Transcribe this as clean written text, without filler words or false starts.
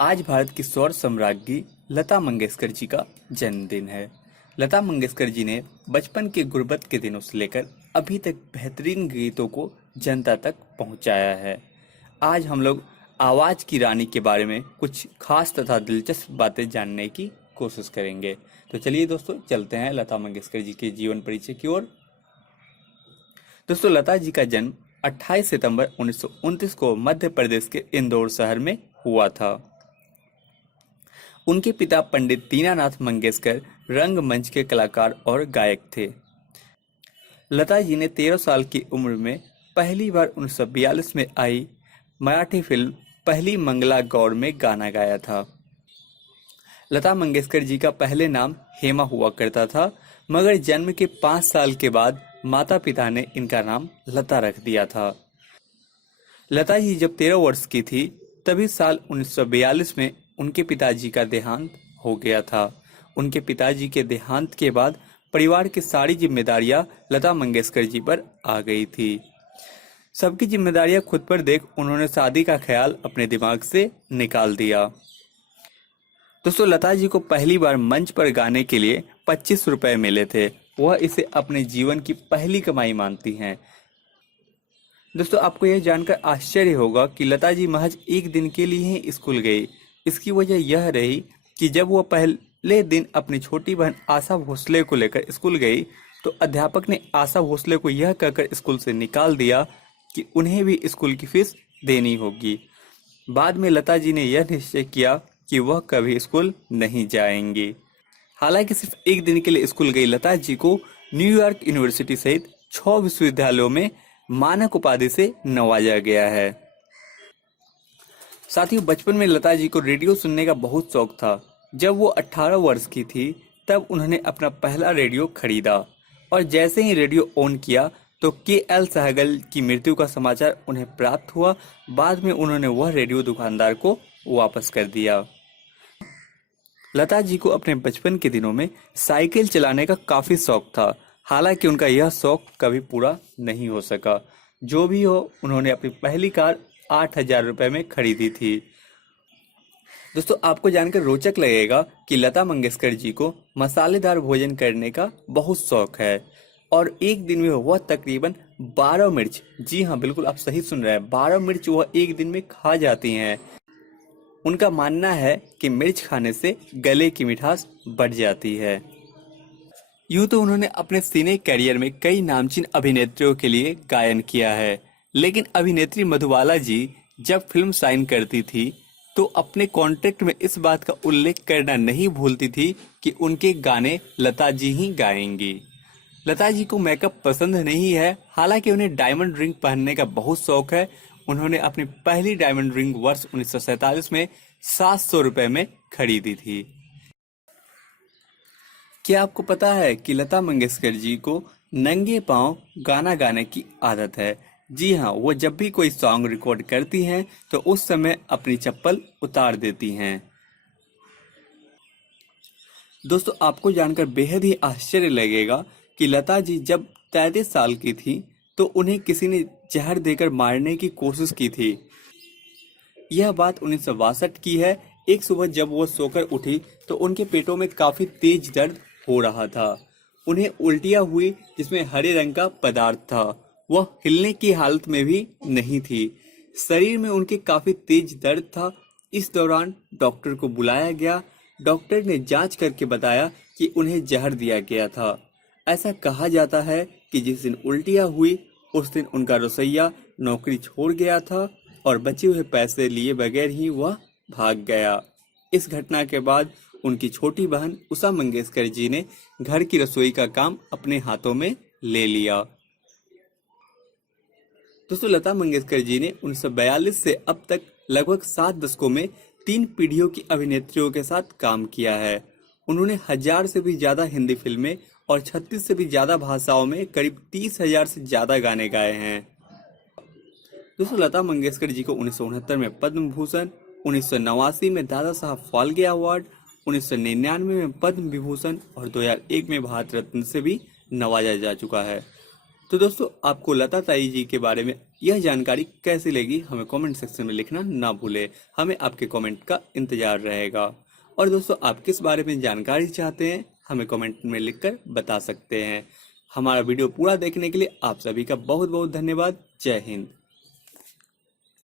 आज भारत की स्वर सम्राज्ञी लता मंगेशकर जी का जन्मदिन है। लता मंगेशकर जी ने बचपन के गुर्बत के दिनों से लेकर अभी तक बेहतरीन गीतों को जनता तक पहुंचाया है। आज हम लोग आवाज की रानी के बारे में कुछ खास तथा दिलचस्प बातें जानने की कोशिश करेंगे। तो चलिए दोस्तों, चलते हैं लता मंगेशकर जी के जीवन परिचय की ओर। दोस्तों, लता जी का जन्म 28 सितंबर 1929 को मध्य प्रदेश के इंदौर शहर में हुआ था। उनके पिता पंडित दीनानाथ मंगेशकर रंगमंच के कलाकार और गायक थे। लता जी ने 13 साल की उम्र में पहली बार 1942 में आई मराठी फिल्म पहली मंगला गौर में गाना गाया था। लता मंगेशकर जी का पहले नाम हेमा हुआ करता था, मगर जन्म के 5 साल के बाद माता पिता ने इनका नाम लता रख दिया था। लता जी जब 13 वर्ष की थी तभी साल 1942 में उनके पिताजी का देहांत हो गया था। उनके पिताजी के देहांत के बाद परिवार की सारी जिम्मेदारियां लता मंगेशकर जी पर आ गई थी। सबकी जिम्मेदारियां खुद पर देख उन्होंने शादी का ख्याल अपने दिमाग से निकाल दिया। दोस्तों, लता जी को पहली बार मंच पर गाने के लिए 25 रुपए मिले थे। वह इसे अपने जीवन की पहली कमाई मानती हैं। दोस्तों, आपको यह जानकर आश्चर्य होगा कि लता जी महज एक दिन के लिए ही स्कूल गई। इसकी वजह यह रही कि जब वह पहले दिन अपनी छोटी बहन आशा भोसले को लेकर स्कूल गई तो अध्यापक ने आशा भोसले को यह कहकर स्कूल से निकाल दिया कि उन्हें भी स्कूल की फीस देनी होगी। बाद में लता जी ने यह निश्चय किया कि वह कभी स्कूल नहीं जाएंगी। हालांकि सिर्फ एक दिन के लिए स्कूल गई लता जी को न्यूयॉर्क यूनिवर्सिटी सहित 6 विश्वविद्यालयों में मानक उपाधि से नवाजा गया है। साथियों, बचपन में लता जी को रेडियो सुनने का बहुत शौक था। जब वो 18 वर्ष की थी तब उन्होंने अपना पहला रेडियो खरीदा और जैसे ही रेडियो ऑन किया तो के.एल. सहगल की मृत्यु का समाचार उन्हें प्राप्त हुआ। बाद में उन्होंने वह रेडियो दुकानदार को वापस कर दिया। लता जी को अपने बचपन के दिनों में साइकिल चलाने का काफी शौक था। हालांकि उनका यह शौक कभी पूरा नहीं हो सका। जो भी हो, उन्होंने अपनी पहली कार 8,000 रुपए में खरीदी थी। दोस्तों, आपको जानकर रोचक लगेगा कि लता मंगेशकर जी को मसालेदार भोजन करने का बहुत शौक है और एक दिन में वह तकरीबन 12 मिर्च, जी हाँ बिल्कुल आप सही सुन रहे हैं, 12 मिर्च वह एक दिन में खा जाती हैं। उनका मानना है कि मिर्च खाने से गले की मिठास बढ़ जाती है। यूं तो उन्होंने अपने सिने करियर में कई नामचीन अभिनेत्रियों के लिए गायन किया है, लेकिन अभिनेत्री मधुबाला जी जब फिल्म साइन करती थी तो अपने कॉन्ट्रैक्ट में इस बात का उल्लेख करना नहीं भूलती थी कि उनके गाने लता जी ही गाएंगी। लता जी को मेकअप पसंद नहीं है, हालांकि उन्हें डायमंड रिंग पहनने का बहुत शौक है। उन्होंने अपनी पहली डायमंड रिंग वर्ष 1947 में 700 रुपए में खरीदी थी। क्या आपको पता है कि लता मंगेशकर जी को नंगे पांव गाना गाने की आदत है? जी हाँ, वो जब भी कोई सॉन्ग रिकॉर्ड करती हैं तो उस समय अपनी चप्पल उतार देती हैं। दोस्तों, आपको जानकर बेहद ही आश्चर्य लगेगा कि लता जी जब 33 साल की थी तो उन्हें किसी ने जहर देकर मारने की कोशिश की थी। यह बात 1962 की है। एक सुबह जब वो सोकर उठी तो उनके पेटों में काफी तेज दर्द हो रहा था। उन्हें उल्टियां हुई जिसमें हरे रंग का पदार्थ था। वह हिलने की हालत में भी नहीं थी। शरीर में उनके काफी तेज दर्द था। इस दौरान डॉक्टर को बुलाया गया। डॉक्टर ने जांच करके बताया कि उन्हें जहर दिया गया था। ऐसा कहा जाता है कि जिस दिन उल्टियां हुई उस दिन उनका रसोइया नौकरी छोड़ गया था और बचे हुए पैसे लिए बगैर ही वह भाग गया। इस घटना के बाद उनकी छोटी बहन उषा मंगेशकर जी ने घर की रसोई का काम अपने हाथों में ले लिया। दोस्तों, लता मंगेशकर जी ने 1942 से अब तक लगभग 7 दशकों में 3 पीढ़ियों की अभिनेत्रियों के साथ काम किया है। उन्होंने 1000 से भी ज्यादा हिंदी फिल्में और 36 से भी ज्यादा भाषाओं में करीब 30,000 से ज्यादा गाने गाए हैं। दोस्तों, लता मंगेशकर जी को 1969 में पद्म भूषण, 1989 में दादा साहब फाल्के अवार्ड, 1999 में पद्म विभूषण और 2001 में भारत रत्न से भी नवाजा जा चुका है। तो दोस्तों, आपको लता ताई जी के बारे में यह जानकारी कैसी लगी हमें कमेंट सेक्शन में लिखना ना भूले। हमें आपके कमेंट का इंतजार रहेगा। और दोस्तों, आप किस बारे में जानकारी चाहते हैं हमें कमेंट में लिखकर बता सकते हैं। हमारा वीडियो पूरा देखने के लिए आप सभी का बहुत बहुत धन्यवाद। जय हिंद।